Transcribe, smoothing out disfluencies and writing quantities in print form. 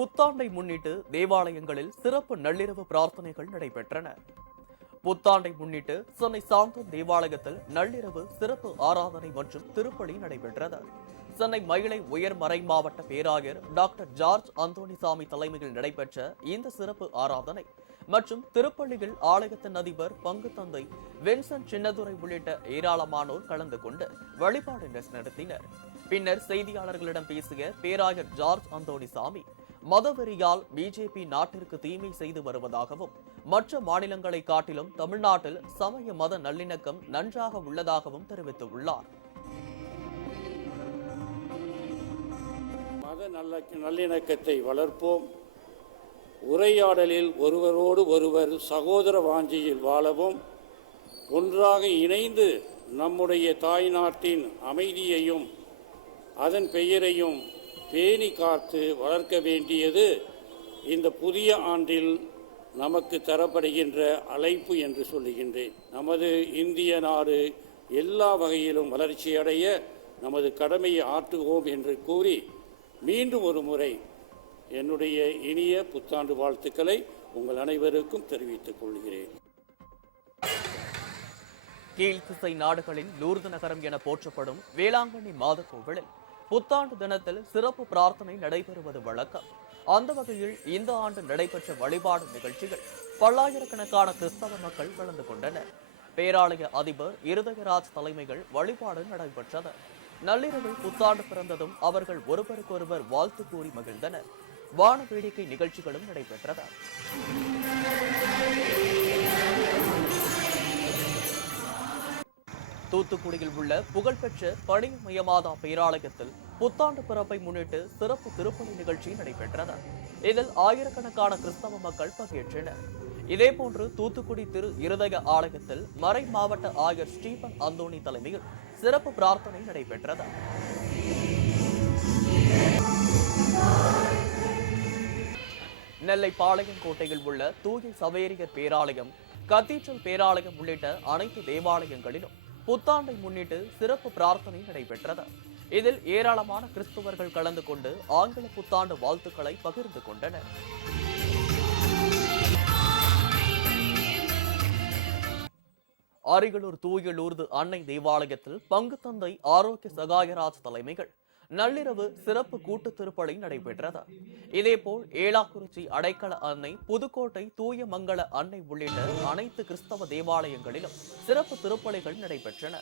புத்தாண்டை முன்னிட்டு தேவாலயங்களில் சிறப்பு நள்ளிரவு பிரார்த்தனைகள் நடைபெற்றன. புத்தாண்டை முன்னிட்டு சென்னை சாந்தோம் தேவாலயத்தில் நள்ளிரவு சிறப்பு ஆராதனை மற்றும் திருப்பலி நடைபெற்றது. சென்னை மயிலை உயர் மறை மாவட்ட பேராயர் டாக்டர் ஜார்ஜ் அந்தோணிசாமி தலைமையில் நடைபெற்ற இந்த சிறப்பு ஆராதனை மற்றும் திருப்பள்ளியில் ஆலயத்தின் அதிபர் பங்கு தந்தை வின்சென்ட் சின்னதுரை உள்ளிட்ட ஏராளமானோர் கலந்து கொண்டு வழிபாடு நடத்தினர். பின்னர் செய்தியாளர்களிடம் பேசிய பேராயர் ஜார்ஜ் அந்தோணிசாமி, மதவெறியால் பிஜேபி நாட்டிற்கு தீமை செய்து வருவதாகவும் மற்ற மாநிலங்களை காட்டிலும் தமிழ்நாட்டில் சமய மத நல்லிணக்கம் நன்றாக உள்ளதாகவும் தெரிவித்துள்ளார். மத நல்லிணக்கத்தை வளர்ப்போம், உரையாடலில் ஒருவரோடு ஒருவர் சகோதர வாஞ்சியில் வாழவும், ஒன்றாக இணைந்து நம்முடைய தாய் நாட்டின் அமைதியையும் அதன் பெயரையும் பேணி காத்து வளர்க்க வேண்டியது இந்த புதிய ஆண்டில் நமக்கு தரப்படுகின்ற அழைப்பு என்று சொல்லுகின்றேன். நமது இந்திய நாடு எல்லா வகையிலும் வளர்ச்சியடைய நமது கடமையை ஆற்றுவோம் என்று கூறி மீண்டும் ஒரு முறை என்னுடைய இனிய புத்தாண்டு வாழ்த்துக்களை உங்கள் அனைவருக்கும் தெரிவித்துக் கொள்கிறேன். கீழ்த்திசை நாடுகளின் லூர்து நகரம் என போற்றப்படும் வேளாங்கண்ணி மாத கோவிலில் புத்தாண்டு தினத்தில் சிறப்பு பிரார்த்தனை நடைபெறுவது வழக்கம். அந்த வகையில் இந்த ஆண்டு நடைபெற்ற வழிபாடு நிகழ்ச்சிகள் பல்லாயிரக்கணக்கான கிறிஸ்தவ மக்கள் கலந்து கொண்டனர். பேராலய அதிபர் இருதயராஜ் தலைமையில் வழிபாடு நடைபெற்றது. நள்ளிரவில் புத்தாண்டு பிறந்ததும் அவர்கள் ஒருவருக்கொருவர் வாழ்த்து கூறி மகிழ்ந்தனர். வான வேடிக்கை நிகழ்ச்சிகளும் நடைபெற்றது. தூத்துக்குடியில் உள்ள புகழ்பெற்ற பணிமயமாதா பேராலயத்தில் புத்தாண்டு பிறப்பை முன்னிட்டு சிறப்பு திருப்பலி நிகழ்ச்சி நடைபெற்றது. இதில் ஆயிரக்கணக்கான கிறிஸ்தவ மக்கள் பங்கேற்றனர். இதேபோன்று தூத்துக்குடி திரு இருதய ஆலயத்தில் மறை மாவட்ட ஆயர் ஸ்டீபன் அந்தோணி தலைமையில் சிறப்பு பிரார்த்தனை நடைபெற்றது. நெல்லை பாளையங்கோட்டையில் உள்ள தூய சவேரியர் பேராலயம், கத்தீட்ரல் பேராலயம் உள்ளிட்ட அனைத்து தேவாலயங்களிலும் புத்தாண்டை முன்னிட்டு சிறப்பு பிரார்த்தனை நடைபெற்றது. இதில் ஏராளமான கிறிஸ்தவர்கள் கலந்து கொண்டு ஆங்கில புத்தாண்டு வாழ்த்துக்களை பகிர்ந்து கொண்டனர். அரியலூர் தூய லூர்து அன்னை தேவாலயத்தில் பங்கு தந்தை ஆரோக்கிய சகாயராஜ் தலைமைகள் நள்ளிரவு சிறப்பு கூட்டு திருப்பலி நடைபெற்றது. இதேபோல் ஏலாக்குறிச்சி அடைக்கல அன்னை, புதுக்கோட்டை தூய மங்கள அன்னை உள்ளிட்ட அனைத்து கிறிஸ்தவ தேவாலயங்களிலும் சிறப்பு திருப்பலிகள் நடைபெற்றன.